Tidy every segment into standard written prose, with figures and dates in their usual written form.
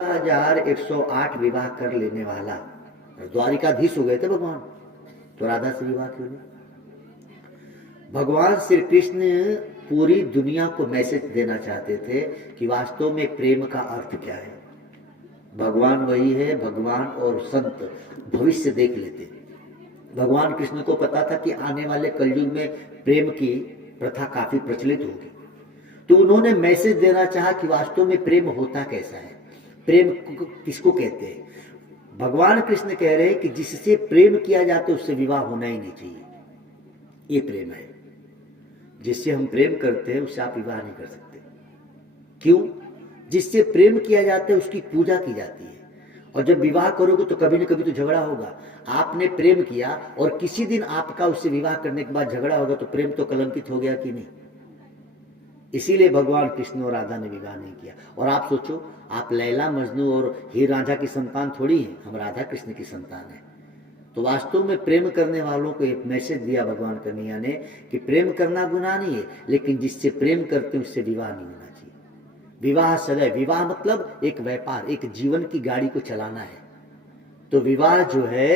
1108 विवाह कर लेने वाला द्वारिकाधीश हो गए थे भगवान, तो राधा से विवाह क्यों नहीं? भगवान श्री कृष्ण पूरी दुनिया को मैसेज देना चाहते थे कि वास्तव में प्रेम का अर्थ क्या है। भगवान वही है, भगवान और संत भविष्य देख लेते। भगवान कृष्ण को पता था कि आने वाले कलयुग में प्रेम की प्रथा काफी प्रचलित होगी, तो उन्होंने मैसेज देना चाहा कि वास्तव में प्रेम होता कैसा है, प्रेम किसको कहते हैं। भगवान कृष्ण कह रहे हैं कि जिससे प्रेम किया जाता है उससे विवाह होना ही नहीं चाहिए। ये प्रेम है, जिससे हम प्रेम करते हैं उससे आप विवाह नहीं कर सकते। क्यों? जिससे प्रेम किया जाता है उसकी पूजा की जाती है, और जब विवाह करोगे तो कभी न कभी तो झगड़ा होगा। आपने प्रेम किया और किसी दिन आपका उससे विवाह करने के बाद झगड़ा होगा तो प्रेम तो कलंकित हो गया कि नहीं। इसीलिए भगवान कृष्ण और राधा ने विवाह नहीं किया। और आप सोचो, आप लैला मजनू और हीर रांझा की संतान थोड़ी हैं, हम राधा कृष्ण की संतान हैं। तो वास्तव में प्रेम करने वालों को एक मैसेज दिया भगवान कन्हैया ने कि प्रेम करना गुनाह नहीं है, लेकिन जिससे प्रेम करते हैं उससे विवाह नहीं होना चाहिए। विवाह सदैव, विवाह मतलब एक व्यापार, एक जीवन की गाड़ी को चलाना है। तो विवाह जो है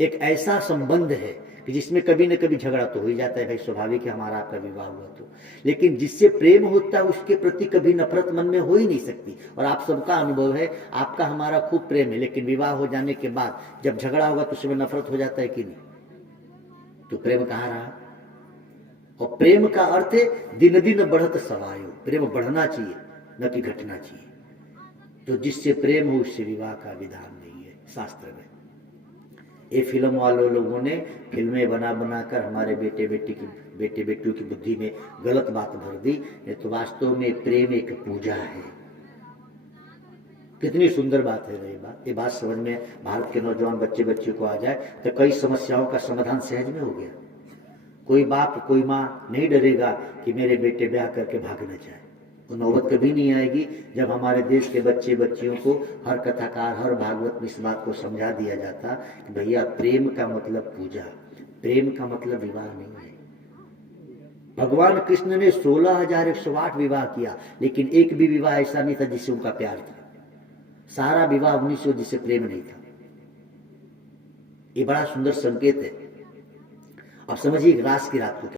एक ऐसा संबंध है कि जिसमें कभी न कभी झगड़ा तो हो ही जाता है, भाई स्वाभाविक है, हमारा आपका विवाह हुआ तो। लेकिन जिससे प्रेम होता है उसके प्रति कभी नफरत मन में हो ही नहीं सकती। और आप सबका अनुभव है, आपका हमारा खूब प्रेम है, लेकिन विवाह हो जाने के बाद जब झगड़ा होगा तो उसमें नफरत हो जाता है कि नहीं? तो प्रेम कहाँ रहा? और प्रेम का अर्थ है दिन दिन बढ़त सवायो, प्रेम बढ़ना चाहिए न कि घटना चाहिए। तो जिससे प्रेम हो उससे विवाह का विधान नहीं है शास्त्र में। ये फिल्म वालों लोगों ने फिल्में बना बनाकर हमारे बेटे बेटियों की बुद्धि में गलत बात भर दी। ये तो वास्तव में प्रेम एक पूजा है। कितनी सुंदर बात है ये बात समझ में भारत के नौजवान बच्चों को आ जाए तो कई समस्याओं का समाधान सहज में हो गया। कोई बाप कोई माँ नहीं डरेगा कि मेरे बेटे ब्याह करके भाग न जाए। वो नौबत कभी नहीं आएगी जब हमारे देश के बच्चियों को हर कथाकार हर भागवत में इस बात को समझा दिया जाता कि भैया प्रेम का मतलब पूजा, प्रेम का मतलब विवाह नहीं है। भगवान कृष्ण ने 16,108 विवाह किया, लेकिन एक भी विवाह ऐसा नहीं था जिससे उनका प्यार था। सारा विवाह 1900 जिससे प्रेम नहीं था। ये बड़ा सुंदर संकेत है। अब समझिए रास की रात को